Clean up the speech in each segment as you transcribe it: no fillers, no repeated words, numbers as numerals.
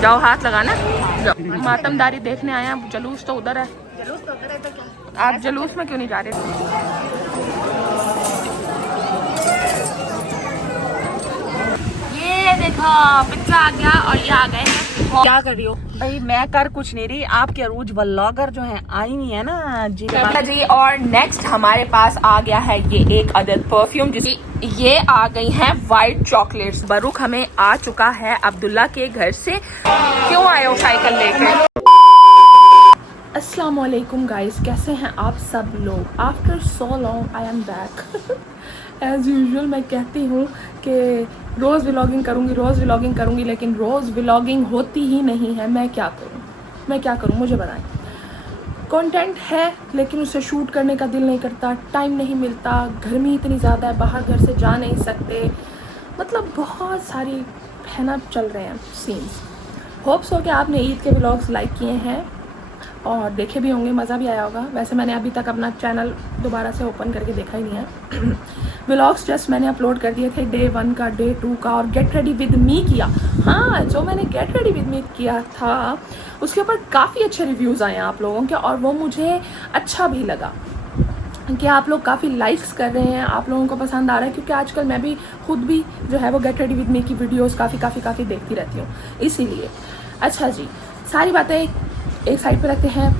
जाओ हाथ लगाना, जाओ। मातमदारी देखने आए हैं, जुलूस तो उधर है। जुलूस तो उधर है तो क्या? आप जुलूस में क्यों नहीं जा रहे? ये देखो पिज्जा आ गया और ये आ गए हैं। क्या कर रही हो? भाई मैं कर कुछ नहीं रही, आपके अरूज व्लॉगर जो हैं आई नहीं है ना जी जी। और नेक्स्ट हमारे पास आ गया है ये एक अदद परफ्यूम, जिसकी ये आ गई हैं वाइट चॉकलेट्स। बरूक हमें आ चुका है अब्दुल्ला के घर से। क्यों आए हो साइकिल लेके? अस्सलाम वालेकुम गाइस, कैसे हैं आप सब लोग? After so long I am back. As usual मैं कहती हूँ कि रोज़ व्लॉगिंग करूँगी, लेकिन रोज़ व्लॉगिंग होती ही नहीं है। मैं क्या करूँ मुझे बताएं। कंटेंट है लेकिन उसे शूट करने का दिल नहीं करता, टाइम नहीं मिलता, गर्मी इतनी ज़्यादा है, बाहर घर से जा नहीं सकते, मतलब बहुत सारी है ना चल रहे हैं सीन्स। होप्स हो कि आपने ईद के व्लॉग्स लाइक किए हैं और देखे भी होंगे, मज़ा भी आया होगा। वैसे मैंने अभी तक अपना चैनल दोबारा से ओपन करके देखा ही नहीं है। व्लॉग्स जस्ट मैंने अपलोड कर दिए थे डे 1 का, डे 2 का, और गेट रेडी विद मी किया। हाँ, जो मैंने गेट रेडी विद मी किया था उसके ऊपर काफ़ी अच्छे रिव्यूज़ आए हैं आप लोगों के, और वो मुझे अच्छा भी लगा कि आप लोग काफ़ी लाइक्स कर रहे हैं, आप लोगों को पसंद आ रहा है। क्योंकि आजकल मैं भी खुद भी जो है वो गेट रेडी विद मी की वीडियोज़ काफ़ी देखती रहती हूँ, इसीलिए। अच्छा जी, सारी बातें एक साइड पे रखते हैं।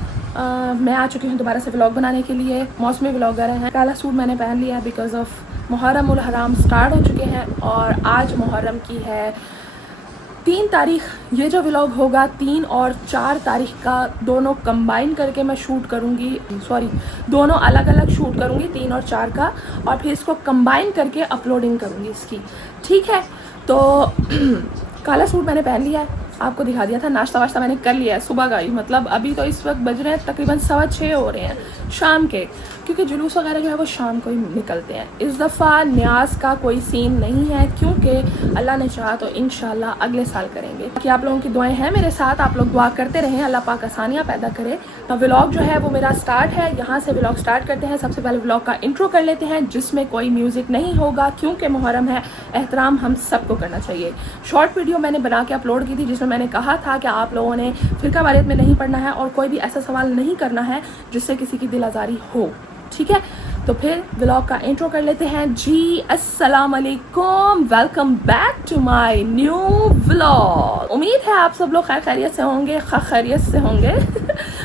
मैं आ चुकी हूँ दोबारा से व्लॉग बनाने के लिए। मौसमी व्लॉगर हैं। काला सूट मैंने पहन लिया है बिकॉज ऑफ मुहर्रम उल हराम स्टार्ट हो चुके हैं, और आज मुहर्रम की है 3 तारीख। ये जो व्लॉग होगा 3 और 4 तारीख का दोनों कंबाइन करके मैं शूट करूँगी, दोनों अलग अलग शूट करूँगी 3 और 4 का, और फिर इसको कंबाइन करके अपलोडिंग करूँगी इसकी, ठीक है। तो काला सूट मैंने पहन लिया है, आपको दिखा दिया था। नाश्ता वाश्ता मैंने कर लिया है सुबह का ही, मतलब अभी तो इस वक्त बज रहे हैं तकरीबन 6:15 हो रहे हैं शाम के, क्योंकि जुलूस वगैरह जो है वो शाम को ही निकलते हैं। इस दफ़ा न्याज का कोई सीन नहीं है, क्योंकि अल्लाह ने चाहा तो इंशाल्लाह अगले साल करेंगे। कि आप लोगों की दुआएं हैं मेरे साथ, आप लोग दुआ करते रहें, अल्लाह पाक आसानियाँ पैदा करे। तो व्लॉग जो है वो मेरा स्टार्ट है, यहाँ से व्लॉग स्टार्ट करते हैं। सबसे पहले व्लॉग का इंट्रो कर लेते हैं, जिसमें कोई म्यूज़िक नहीं होगा, क्योंकि मुहर्रम है, एहतराम हम सबको करना चाहिए। शॉर्ट वीडियो मैंने बना के अपलोड की थी, जिसमें मैंने कहा था कि आप लोगों ने फ़िरका वारियत में नहीं पढ़ना है और कोई भी ऐसा सवाल नहीं करना है जिससे किसी की दिल आज़ारी हो, ठीक है। तो फिर व्लॉग का इंट्रो कर लेते हैं जी। अस्सलाम वालेकुम, welcome back to my new vlog. उम्मीद है आप सब लोग खैरियत से होंगे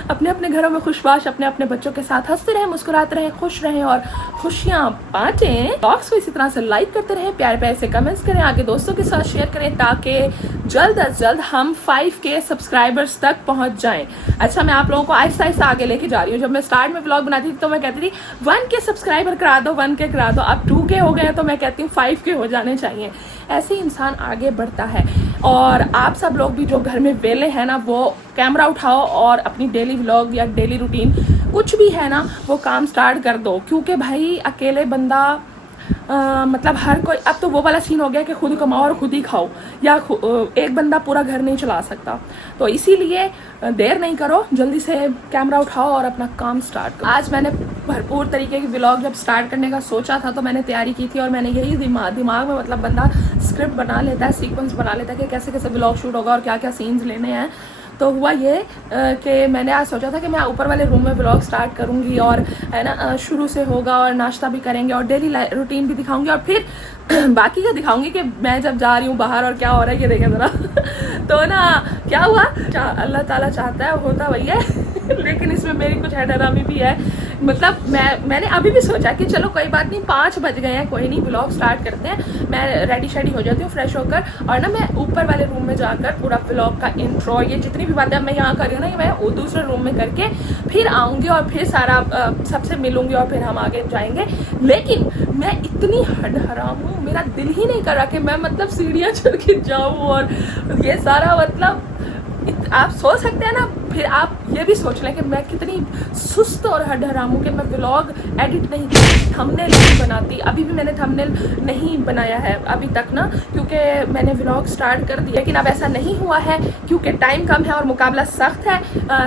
अपने अपने घरों में खुशबाश, अपने अपने बच्चों के साथ हंसते रहें, मुस्कुराते रहें, खुश रहें और खुशियाँ बांटें। व्लॉग्स को इसी तरह से लाइक करते रहें, प्यारे प्यारे से कमेंट्स करें, आगे दोस्तों के साथ शेयर करें, ताकि जल्द अज जल्द हम 5K सब्सक्राइबर्स तक पहुँच जाएँ। अच्छा, मैं आप लोगों को आहिस्ता आगे लेके जा रही हूँ। जब मैं स्टार्ट में व्लॉग बनाती थी तो मैं कहती थी 1K सब्सक्राइबर करा दो, 1K करा दो। अब 2K हो गए तो मैं कहती हूँ 5K हो जाने चाहिए। ऐसे ही इंसान आगे बढ़ता है। और आप सब लोग भी जो घर में वेले हैं ना, वो कैमरा उठाओ और अपनी डेली व्लॉग या डेली रूटीन कुछ भी है ना वो काम स्टार्ट कर दो। क्योंकि भाई अकेले बंदा मतलब हर कोई, अब तो वो वाला सीन हो गया कि खुद कमाओ और खुद ही खाओ, या एक बंदा पूरा घर नहीं चला सकता। तो इसीलिए देर नहीं करो, जल्दी से कैमरा उठाओ और अपना काम स्टार्ट करो। आज मैंने भरपूर तरीके की व्लॉग जब स्टार्ट करने का सोचा था तो मैंने तैयारी की थी, और मैंने यही दिमाग में, मतलब बंदा स्क्रिप्ट बना लेता है, सीक्वेंस बना लेता है कि कैसे कैसे व्लॉग शूट होगा और क्या क्या सीन्स लेने हैं। तो हुआ ये कि मैंने आज सोचा था कि मैं ऊपर वाले रूम में व्लॉग स्टार्ट करूँगी, और है ना शुरू से होगा, और नाश्ता भी करेंगे और डेली रूटीन भी दिखाऊंगी, और फिर बाकी का दिखाऊंगी कि मैं जब जा रही हूँ बाहर और क्या हो रहा है, ये देखें ज़रा। तो ना क्या हुआ, अल्लाह ताला चाहता है होता वही है। लेकिन इसमें मेरी कुछ हैडरामी भी है। मतलब मैंने अभी भी सोचा कि चलो कोई बात नहीं, 5 बज गए हैं, कोई नहीं, व्लॉग स्टार्ट करते हैं। मैं रेडी शेडी हो जाती हूँ फ्रेश होकर, और ना मैं ऊपर वाले रूम में जाकर पूरा व्लॉग का इंट्रो, ये जितनी भी बातें मैं यहाँ कर रही हूँ ना, ये मैं दूसरे रूम में करके फिर आऊँगी और फिर सारा सबसे मिलूँगी और फिर हम आगे जाएंगे। लेकिन मैं इतनी हराम हूँ, मेरा दिल ही नहीं कर रहा कि मैं मतलब सीढ़ियाँ चढ़ के जाऊँ, और ये सारा मतलब आप सोच सकते हैं ना। फिर आप ये भी सोच लें कि मैं कितनी सुस्त और हड्डहराम हूँ कि मैं व्लॉग एडिट नहीं करती, थंबनेल नहीं बनाती। अभी भी मैंने थंबनेल नहीं बनाया है अभी तक ना, क्योंकि मैंने व्लॉग स्टार्ट कर दिया, लेकिन अब ऐसा नहीं हुआ है क्योंकि टाइम कम है और मुकाबला सख्त है।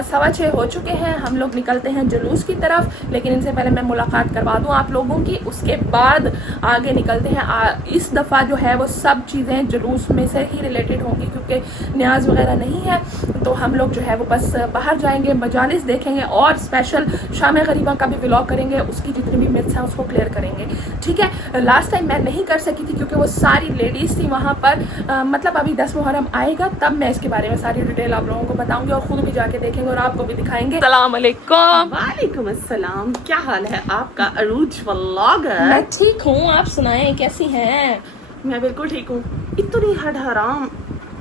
6:15 हो चुके हैं, हम लोग निकलते हैं जुलूस की तरफ, लेकिन इनसे पहले मैं मुलाकात करवा दूँ आप लोगों की, उसके बाद आगे निकलते हैं। इस दफ़ा जो है वो सब चीज़ें जुलूस में से ही रिलेटेड होंगी, क्योंकि न्याज वगैरह नहीं है, तो हम लोग जो है वो बस बाहर जाएंगे, मजालिस देखेंगे और स्पेशल शाम गरीबा का भी व्लॉग करेंगे, उसकी जितनी भी मिथ्स हैं उसको क्लियर करेंगे, ठीक है। लास्ट टाइम मैं नहीं कर सकी थी क्योंकि वो सारी लेडीज़ थी वहाँ पर। मतलब अभी 10 मुहर्रम आएगा तब मैं इसके बारे में सारी डिटेल आप लोगों को बताऊंगी और ख़ुद भी जाके देखेंगे और आपको भी दिखाएंगे। सलाम अलैकुम। वालेकुम अस्सलाम, क्या हाल है आपका अरूज व्लॉगर? मैं ठीक हूँ, आप सुनाएं कैसी हैं? मैं बिल्कुल ठीक हूँ। इतनी हराम,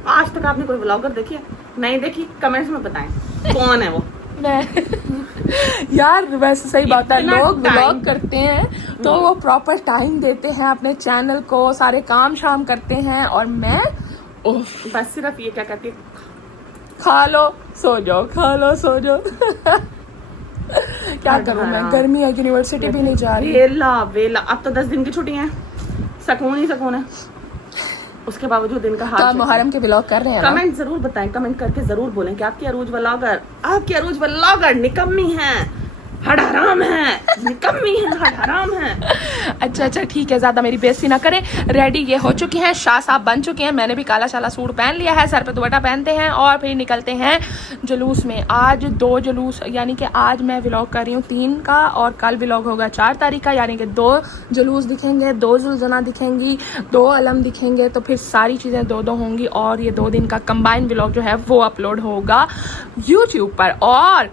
आज तक आपने कोई व्लॉगर देखी है? नहीं देखी? कमेंट्स में बताएं कौन है वो। मैं यार वैसे सही बात है, लोग व्लॉग करते हैं तो वो प्रॉपर टाइम देते हैं अपने चैनल को, सारे काम शाम करते हैं, और मैं बस सिर्फ ये क्या कहती है, खा लो सो जाओ, खा लो सो जाओ। क्या करूं मैं, गर्मी है, यूनिवर्सिटी भी नहीं जा रही। वेला अब तो 10 दिन की छुट्टी है, सकून ही सकून है, उसके बावजूद इनका हाथ। तो आप मुहर्रम के व्लॉग कर रहे हैं? कमेंट जरूर बताएं, कमेंट करके जरूर बोलें कि आपकी अरूज व्लॉगर निकम्मी है, हराम है, निकम्मी है, हराम है। अच्छा ठीक है, ज्यादा मेरी बेइज्जती ना करें। रेडी ये हो चुकी हैं, शाह साहब बन चुके हैं, मैंने भी काला शाला सूट पहन लिया है, सर पे दुपट्टा पहनते हैं और फिर निकलते हैं जुलूस में। आज 2 जुलूस, यानी कि आज मैं व्लॉग कर रही हूँ 3 का और कल व्लॉग होगा 4 तारीख का, यानी कि 2 जुलूस दिखेंगे, 2 जुलजना दिखेंगी, 2 अलम दिखेंगे, तो फिर सारी चीज़ें 2-2 होंगी और ये 2 दिन का कंबाइन व्लॉग जो है वो अपलोड होगा यूट्यूब पर। और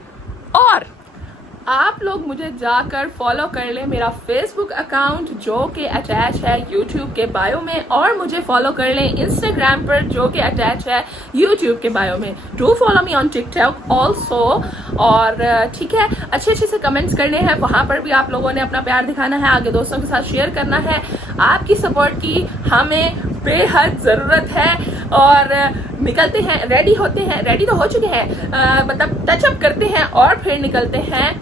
आप लोग मुझे जाकर फॉलो कर लें, मेरा फेसबुक अकाउंट जो कि अटैच है यूट्यूब के बायो में, और मुझे फॉलो कर लें इंस्टाग्राम पर जो कि अटैच है यूट्यूब के बायो में। Do follow me on TikTok also. और ठीक है, अच्छे से कमेंट्स करने हैं, वहाँ पर भी आप लोगों ने अपना प्यार दिखाना है, आगे दोस्तों के साथ शेयर करना है। आपकी सपोर्ट की हमें बेहद ज़रूरत है। और निकलते हैं, रेडी होते हैं, रेडी तो हो चुके हैं, मतलब टचअप करते हैं और फिर निकलते हैं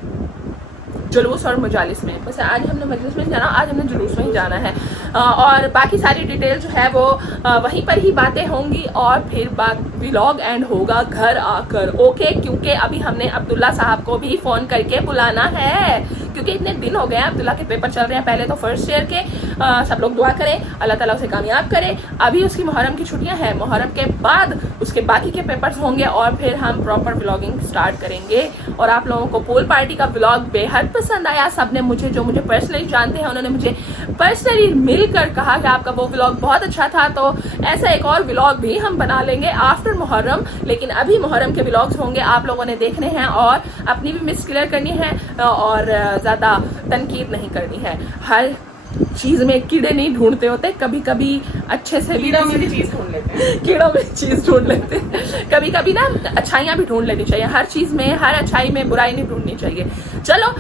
जुलूस और मजालिस में। बस आज हमने मजलिस में जाना, आज हमने जुलूस में ही जाना है, और बाकी सारी डिटेल जो है वो वहीं पर ही बातें होंगी और फिर व्लॉग एंड होगा घर आकर, ओके। क्योंकि अभी हमने अब्दुल्ला साहब को भी फ़ोन करके बुलाना है, क्योंकि इतने दिन हो गए हैं, अब्दुल्ला के पेपर चल रहे हैं, पहले तो फर्स्ट ईयर के। सब लोग दुआ करें अल्लाह ताला उसे कामयाब करे। अभी उसकी मुहर्रम की छुट्टियां हैं, मुहर्रम के बाद उसके बाकी के पेपर्स होंगे और फिर हम प्रॉपर व्लॉगिंग स्टार्ट करेंगे। और आप लोगों को पूल पार्टी का व्लॉग बेहद पसंद आया, सबने मुझे, जो मुझे पर्सनली जानते हैं, उन्होंने मुझे पर्सनली मिलकर कहा कि आपका वो व्लॉग बहुत अच्छा था, तो ऐसा एक और व्लॉग भी हम बना लेंगे आफ्टर मुहर्रम। लेकिन अभी मुहर्रम के व्लॉग्स होंगे, आप लोगों ने देखने हैं और अपनी भी मिस क्लियर करनी है और ज़्यादा तनकीद नहीं करनी है। हर चीज़ में कीड़े नहीं ढूंढते होते, कभी कभी अच्छे से भी चीज ढूंढ लेते हैं, कीड़ों में चीज़ ढूंढ लेते हैं, कभी कभी ना अच्छाइयाँ भी ढूंढ लेनी चाहिए, हर चीज़ में, हर अच्छाई में बुराई नहीं ढूंढनी चाहिए। चलो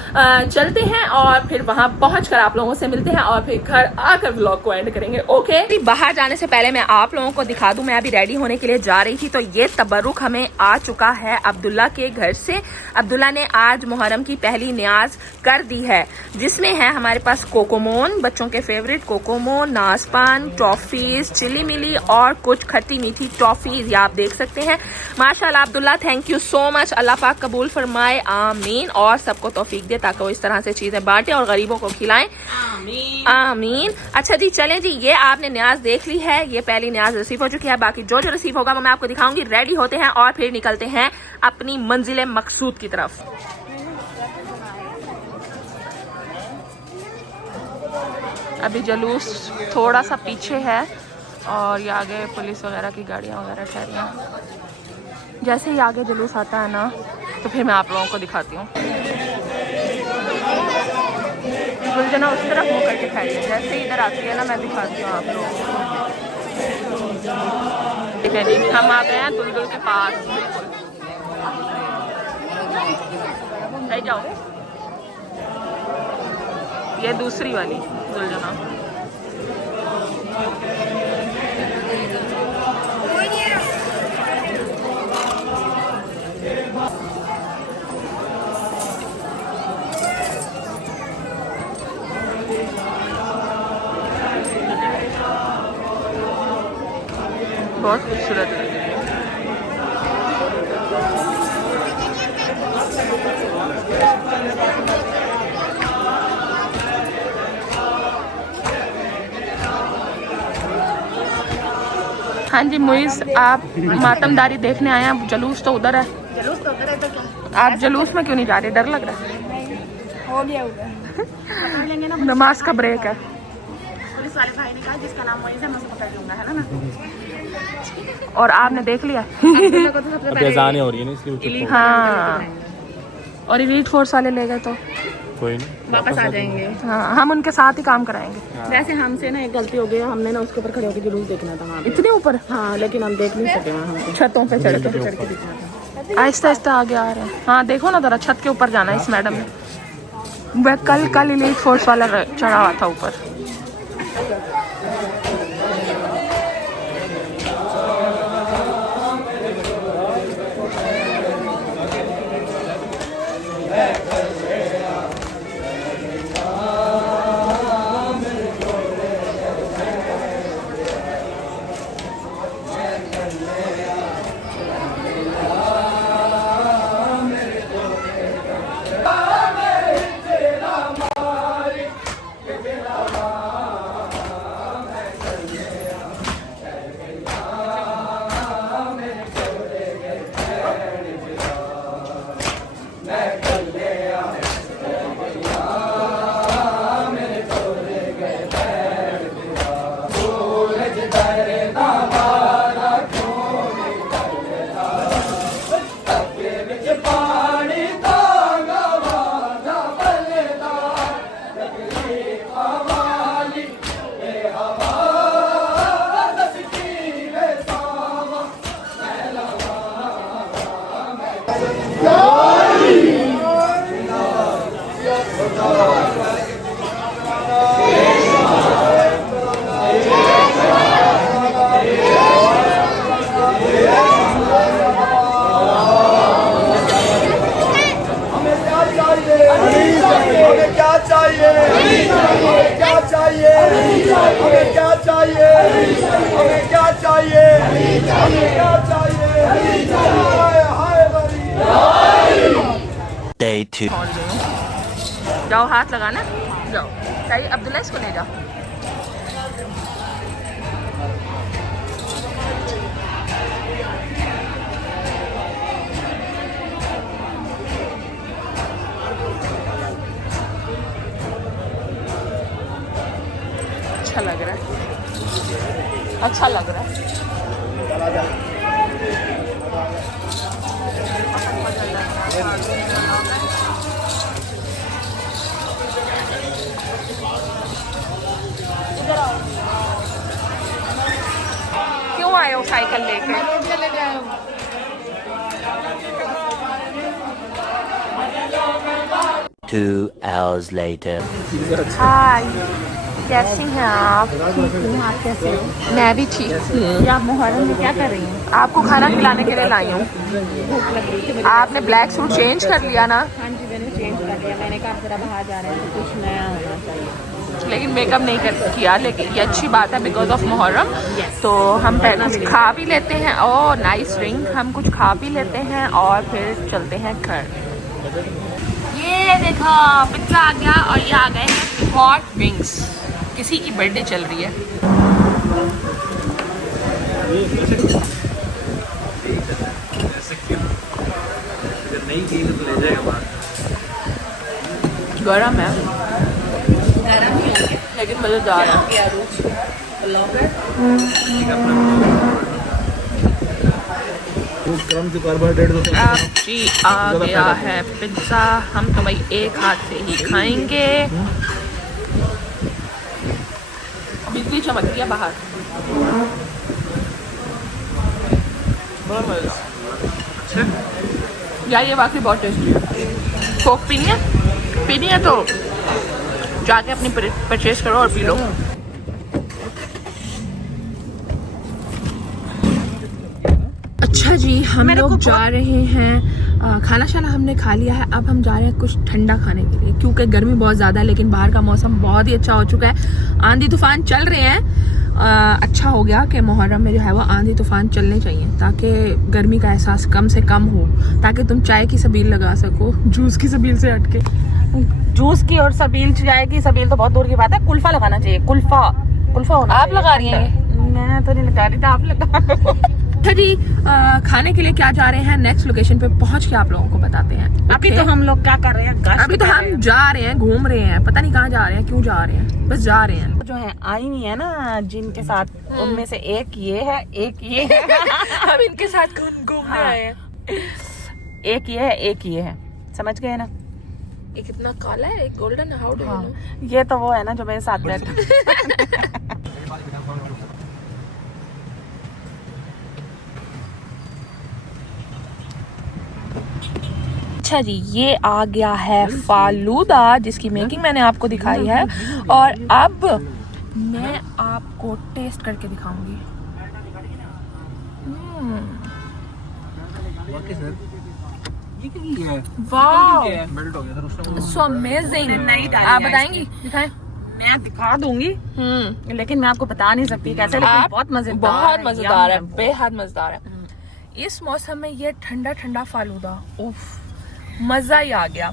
चलते हैं और फिर वहाँ पहुँचकर आप लोगों से मिलते हैं और फिर घर आकर व्लॉग को एंड करेंगे, ओके। बाहर जाने से पहले मैं आप लोगों को दिखा दूं, मैं अभी रेडी होने के लिए जा रही थी, तो ये तबरुक हमें आ चुका है अब्दुल्ला के घर से। अब्दुल्ला ने आज मुहर्रम की पहली न्याज कर दी है, जिसमें है हमारे पास कोकोमोन, बच्चों के फेवरेट कोकोमोन, नाजपान, टॉफीज, चिली मिली और कुछ खट्टी मीठी टॉफीज, ये आप देख सकते हैं। माशाल्लाह Abdullah, thank you so much, अल्लाह पाक कबूल फरमाए, आमीन, और सबको तौफीक दे ताकि वो इस तरह से चीजें बांटें और गरीबों को खिलाएं, आमीन आमीन। अच्छा जी, चलें जी, ये आपने न्याज देख ली है, ये पहली न्याज रिसीव हो चुकी है, बाकी जो जो रिसीव होगा वो मैं आपको दिखाऊंगी। रेडी होते हैं और फिर निकलते हैं अपनी मंजिल मकसूद की तरफ। अभी जुलूस थोड़ा सा पीछे है और ये आगे पुलिस वगैरह की गाड़ियाँ वगैरह ठहरी हैं। जैसे ही आगे जुलूस आता है ना, तो फिर मैं आप लोगों को दिखाती हूँ। गुलजना उस तरफ मुँह करके ठहरी है, जैसे ही इधर आती है ना मैं दिखाती हूँ आप लोगों को। ठीक है जी, हम आ गए हैं दुलदुल के पास, बिल्कुल सही जाओ। ये दूसरी वाली दुलजना, बहुत खूबसूरत लग रही है। हाँ जी मुइस, आप मातमदारी देखने आए हैं, जुलूस तो उधर है। जलूस तो करे तो क्या, आप जुलूस में क्यों नहीं जा रहे? डर लग रहा है? हो गया उधर पकड़ लेंगे ना। नमाज का ब्रेक है। पुलिस वाले भाई ने कहा जिसका नाम मोइज़ है मैं उसको पकड़ लूंगा, है ना। और आपने देख लिया? अब्दुल्ला को तो सबसे पहले अजान हो रही है ना इसलिए हाँ, और इलीट फोर्स वाले ले गए तो कोई नहीं, वापस आ जाएंगे। हाँ, हम उनके साथ ही काम कराएंगे। वैसे हमसे ना एक गलती हो गई, हमने ना उसके ऊपर खड़े होकर जुलूस देखना था वहाँ पे। इतने ऊपर? हाँ लेकिन हम देख नहीं सके वहाँ हमको छतों पे चढ़ के चढ़ के दिखना था। आहिस्ता आहिस्ता आगे आ रहे हैं। हाँ देखो ना जरा, छत के ऊपर जाना है इस मैडम ने। वह कल इलीट फोर्स वाला चढ़ा हुआ था ऊपर। Day 2. जाओ हाथ लगाना, जाओ चाहिए अब्दुल्ला, इसको ले जाओ। अच्छा लग रहा है, अच्छा लग रहा है। क्यों आए हो साइकिल लेके? 2 hours later. हाय, कैसी हैं आप? आप कैसे हो? मैं भी ठीक हूँ। ये आप मुहर्रम में क्या कर रही हैं? आपको खाना खिलाने के लिए लाई हूँ। भूख लग रही थी मुझे। आपने ब्लैक सूट चेंज कर लिया ना? हाँ जी मैंने चेंज कर लिया, मैंने कहा आप जरा बाहर जा रहे हैं तो कुछ नया होना चाहिए। लेकिन मेकअप नहीं किया, लेकिन ये अच्छी बात है बिकॉज ऑफ मुहर्रम। तो हम पहले कुछ खा भी लेते हैं। Oh nice ring. हम कुछ खा भी लेते हैं और फिर चलते हैं घर। ये देखो पिज्जा आ गया और ये आ गए हैं हॉट विंग्स। किसी की बर्थडे चल रही है। गरम है लेकिन मजेदार है। अब जी आ गया है पिज्ज़ा। हम तो भाई एक हाथ से ही खाएंगे। बिजली चमक रही है बाहर। यार ये वाकई बहुत टेस्टी है। कोक पीनी है? पीनी है तो जाके अपनी परचेज करो और पी लो। अच्छा जी, हम लोग जा रहे हैं, खाना शाना हमने खा लिया है। अब हम जा रहे हैं कुछ ठंडा खाने के लिए क्योंकि गर्मी बहुत ज़्यादा है, लेकिन बाहर का मौसम बहुत ही अच्छा हो चुका है। आंधी तूफान चल रहे हैं अच्छा हो गया कि मुहर्रम में जो है वो आंधी तूफान चलने चाहिए, ताकि गर्मी का एहसास कम से कम हो, ताकि तुम चाय की सबील लगा सको जूस की सबील से हटके। जूस की और सबील चाय की सबील तो बहुत दूर की बात है, कुल्फा लगाना चाहिए। कुल्फा होना आप चाहिए। लगा रही हैं? मैं तो नहीं लगा रही थी, आप लगा लो। अच्छा जी, खाने के लिए क्या जा रहे हैं, नेक्स्ट लोकेशन पे पहुंच के आप लोगों को बताते हैं। अभी तो हम लोग क्या कर रहे हैं, गश्त अभी तो कर हम रहे हैं। जा रहे हैं, घूम रहे हैं, पता नहीं कहाँ जा रहे हैं, क्यों जा रहे हैं, बस जा रहे हैं। जो है आई नहीं है ना जिनके साथ, उनमें से एक ये है, एक ये है। हम इनके साथ घूमने आए हैं। एक ये है, एक ये है, समझ गए ना। एक इतना काला है, एक golden, how do you know? ये तो वो है ना जो मेरे साथ बैठा। अच्छा जी, ये आ गया है फालूदा, जिसकी मेकिंग मैंने आपको दिखाई है, और अब मैं आपको टेस्ट करके दिखाऊंगी। वाह, सो अमेजिंग। आप बताएंगी? दिखाएं। मैं दिखा दूंगी, लेकिन मैं आपको बता नहीं सकती कैसे, लेकिन बहुत मजेदार, बहुत मजेदार है, यम है। बेहद मजेदार है। इस मौसम में ये ठंडा ठंडा फालूदा, उफ, मजा ही आ गया।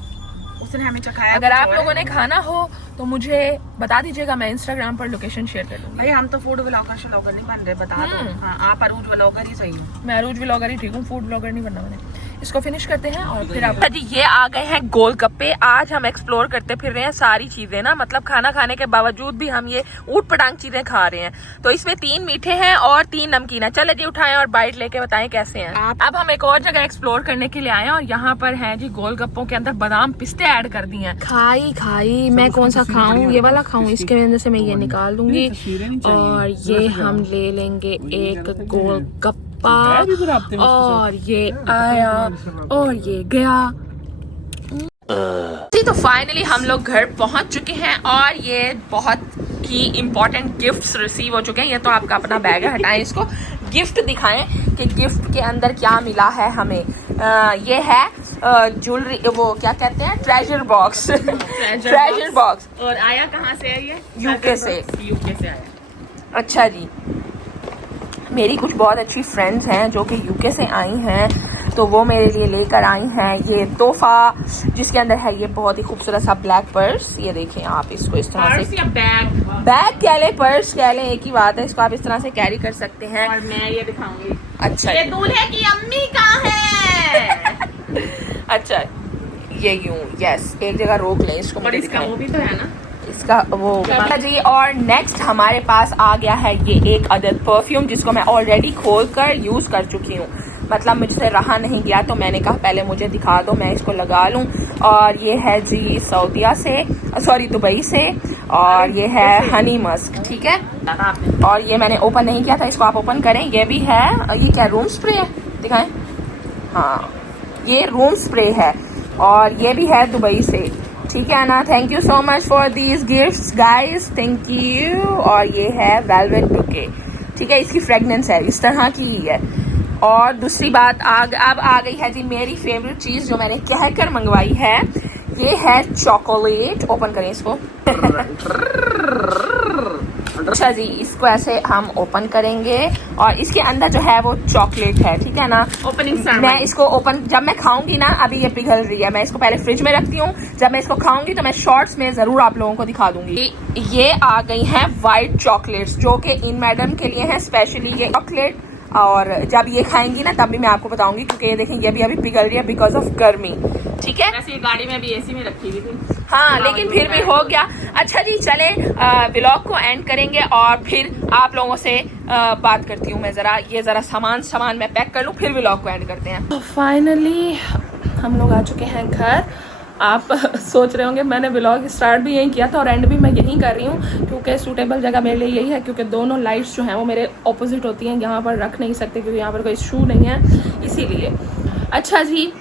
उसने हमें चखाया। अगर आप लोगों ने खाना हो तो मुझे बता दीजिएगा, मैं इंस्टाग्राम पर लोकेशन शेयर कर दूंगी। भाई हम तो फूड व्लॉगर नहीं बन रहे, बता दो। हाँ, आप अरूज व्लॉगर ही सही हो। मैं अरूज व्लॉगर ही ठीक हूँ, फूड व्लॉगर नहीं बनना मैंने। इसको फिनिश करते हैं और फिर आप जी, ये आ गए हैं गोलगप्पे। आज हम एक्सप्लोर करते फिर रहे हैं सारी चीजें ना, मतलब खाना खाने के बावजूद भी हम ये ऊट पटांग चीजें खा रहे हैं। तो इसमें 3 मीठे हैं और 3 नमकीन है। चले जी, उठाएं और बाइट लेके बताएं कैसे हैं। अब हम एक और जगह एक्सप्लोर करने के लिए आए हैं, और यहाँ पर है जी गोलगप्पों के अंदर बादाम पिस्ते ऐड कर दिए हैं। खाई मैं कौन सा खाऊं, ये वाला खाऊं, इसके वजह से मैं ये निकाल दूंगी, और ये हम ले लेंगे एक गोलगप्पा, और ये आया और ये गया। जी, तो फाइनली हम लोग घर पहुंच चुके हैं, और ये बहुत ही इम्पोर्टेंट गिफ्ट्स रिसीव हो चुके हैं। ये तो आपका अपना बैग है, हटाएं इसको। गिफ्ट दिखाएं कि गिफ्ट के अंदर क्या मिला है हमें। ये है ज्वेलरी, वो क्या कहते हैं, ट्रेजर बॉक्स। Treasure box. और आया कहाँ से है ये? यूके से। यूके से आया। अच्छा जी, मेरी कुछ बहुत अच्छी फ्रेंड्स हैं जो कि यूके से आई हैं, तो वो मेरे लिए लेकर आई हैं ये तोहफा, जिसके अंदर है ये बहुत ही खूबसूरत सा ब्लैक पर्स। ये देखें आप इसको इस तरह से, बैग कह लें, पर्स कह लें, एक ही बात है। इसको आप इस तरह से कैरी कर सकते हैं। और मैं ये दिखाऊंगी। अच्छा, ये दूल्हे की अम्मी कहाँ है? अच्छा, ये यूं, यस, एक जगह रोक लें इसको। और इसका वो भी तो है ना, इसका वो जी। और नेक्स्ट हमारे पास आ गया है ये एक अदद परफ्यूम, जिसको मैं ऑलरेडी खोल कर यूज कर चुकी हूँ। मतलब मुझसे रहा नहीं गया, तो मैंने कहा पहले मुझे दिखा दो, मैं इसको लगा लूं। और ये है जी सऊदीया से, सॉरी दुबई से, और ये है हनी मस्क, ठीक है। और ये मैंने ओपन नहीं किया था, इसको आप ओपन करें। ये भी है, ये क्या रूम स्प्रे है, दिखाएं। हाँ, ये रूम स्प्रे है, और ये भी है दुबई से, ठीक है ना। Thank you so much for these gifts guys, thank you. और ये है वेलवेट बुके, ठीक है, इसकी फ्रेगनेंस है, इस तरह की ही है। और दूसरी बात अब आ गई है जी मेरी फेवरेट चीज, जो मैंने कहकर मंगवाई है। ये है चॉकलेट। ओपन करें इसको। अच्छा जी, इसको ऐसे हम ओपन करेंगे, और इसके अंदर जो है वो चॉकलेट है, ठीक है ना। ओपनिंग मैं इसको ओपन, जब मैं खाऊंगी ना, अभी ये पिघल रही है, मैं इसको पहले फ्रिज में रखती हूँ। जब मैं इसको खाऊंगी तो मैं शॉर्ट्स में जरूर आप लोगों को दिखा दूंगी। ये आ गई हैं व्हाइट चॉकलेट्स, जो कि इन मैडम के लिए है स्पेशली ये चॉकलेट। और जब ये खाएंगी ना तब भी मैं आपको बताऊंगी, क्योंकि ये देखें ये भी अभी पिघल रही है बिकॉज ऑफ गर्मी, ठीक है। वैसे ये गाड़ी में भी एसी में रखी हुई थी। हाँ, लेकिन फिर भी हो गया। अच्छा जी, चलें व्लॉग को एंड करेंगे, और फिर आप लोगों से बात करती हूँ। मैं जरा सामान मैं पैक कर लूँ, फिर व्लॉग को एंड करते हैं। फाइनली हम लोग आ चुके हैं घर। आप सोच रहे होंगे मैंने व्लॉग स्टार्ट भी यहीं किया था और एंड भी मैं यहीं कर रही हूँ, क्योंकि सूटेबल जगह मेरे लिए यही है, क्योंकि दोनों लाइट्स जो हैं वो मेरे ऑपोजिट होती हैं। यहाँ पर रख नहीं सकते क्योंकि यहाँ पर कोई शू नहीं है, इसीलिए। अच्छा जी,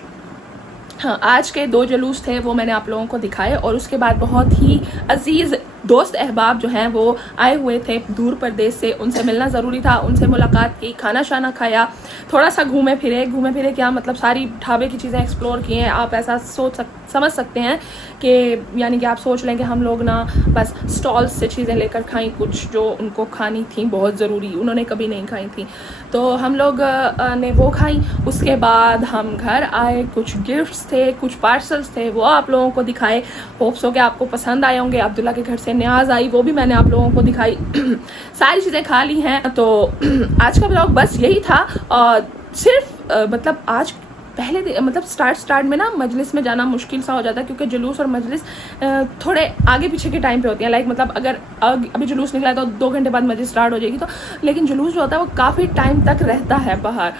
हाँ, आज के 2 जुलूस थे वो मैंने आप लोगों को दिखाए, और उसके बाद बहुत ही अजीज़ दोस्त अहबाब जो हैं वो आए हुए थे दूर प्रदेश से। उनसे मिलना ज़रूरी था, उनसे मुलाकात की, खाना शाना खाया, थोड़ा सा घूमे फिरे क्या मतलब सारी ढाबे की चीज़ें एक्सप्लोर किए हैं। आप ऐसा सोच सकते समझ सकते हैं कि यानी कि आप सोच लें कि हम लोग ना बस स्टॉल्स से चीज़ें लेकर खाई, कुछ जो उनको खानी थी बहुत ज़रूरी, उन्होंने कभी नहीं खाई थी, तो हम लोग ने वो खाई। उसके बाद हम घर आए, कुछ गिफ्ट्स थे, कुछ पार्सल्स थे, वो आप लोगों को दिखाए। होप्स हो कि आपको पसंद आए होंगे। अब्दुल्ला के घर से न्याज आई, वो भी मैंने आप लोगों को दिखाई। सारी चीज़ें खा ली हैं। तो आज का ब्लॉग बस यही था। और सिर्फ मतलब आज पहले मतलब स्टार्ट में ना मजलिस में जाना मुश्किल सा हो जाता है, क्योंकि जुलूस और मजलिस थोड़े आगे पीछे के टाइम पे होती है। लाइक मतलब अगर अभी जुलूस निकला है तो 2 घंटे बाद मजलिस स्टार्ट हो जाएगी, तो लेकिन जुलूस जो होता है वो काफ़ी टाइम तक रहता है बाहर।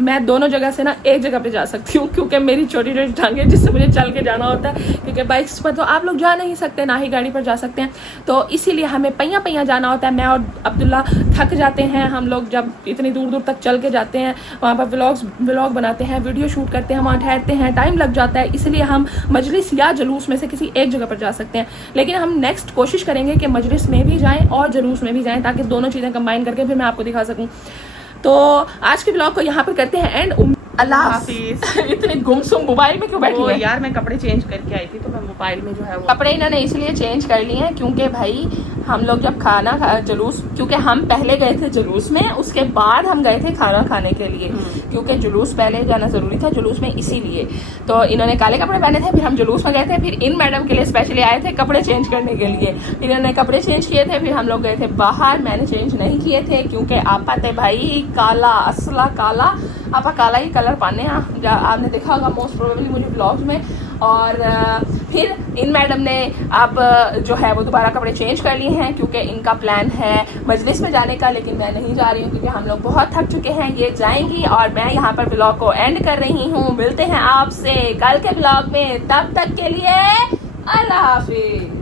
मैं दोनों जगह से ना एक जगह पे जा सकती हूँ, क्योंकि मेरी छोटी छोटी टांगें जिससे मुझे चल के जाना होता है, क्योंकि बाइक्स पर तो आप लोग जा नहीं सकते, ना ही गाड़ी पर जा सकते हैं, तो इसीलिए हमें पैया जाना होता है। मैं और अब्दुल्ला थक जाते हैं। हम लोग जब इतनी दूर दूर तक चल के जाते हैं, वहाँ पर व्लॉग बनाते हैं, वीडियो शूट करते हैं, वहाँ ठहरते हैं, टाइम लग जाता है, इसलिए हम मजलिस या जुलूस में से किसी एक जगह पर जा सकते हैं। लेकिन हम नेक्स्ट कोशिश करेंगे कि मजलिस में भी जाएँ और जुलूस में भी जाएँ, ताकि दोनों चीज़ें कंबाइन करके फिर मैं आपको दिखा सकूँ। तो आज के ब्लॉग को यहाँ पर करते हैं एंड। अल्लाह हाफिज। इतने गुमसुम मोबाइल में क्यों बैठी है यार? मैं कपड़े चेंज करके आई थी तो मैं मोबाइल में जो है वो कपड़े इन्होंने इसलिए चेंज कर लिए हैं क्योंकि भाई हम लोग जब जुलूस, क्योंकि हम पहले गए थे जुलूस में, उसके बाद हम गए थे खाना खाने के लिए, क्योंकि जुलूस पहले जाना जरूरी था जुलूस में, इसीलिए। तो इन्होंने काले कपड़े पहने थे, फिर हम जुलूस में गए थे, फिर इन मैडम के लिए स्पेशली आए थे कपड़े चेंज करने के लिए। फिर इन्होंने कपड़े चेंज किए थे, फिर हम लोग गए थे बाहर। मैंने चेंज नहीं किए थे क्योंकि आपा थे भाई काला, असला काला, आपा काला ही कलर पाने हैं, आपने देखा होगा मोस्ट प्रोबेबली मुझे ब्लॉग में। और फिर इन मैडम ने अब जो है वो दोबारा कपड़े चेंज कर लिए हैं, क्योंकि इनका प्लान है मजलिस में जाने का, लेकिन मैं नहीं जा रही हूँ क्योंकि हम लोग बहुत थक चुके हैं। ये जाएंगी और मैं यहाँ पर ब्लॉग को एंड कर रही हूँ। मिलते हैं आपसे कल के ब्लॉग में, तब तक के लिए अल्लाह हाफिज।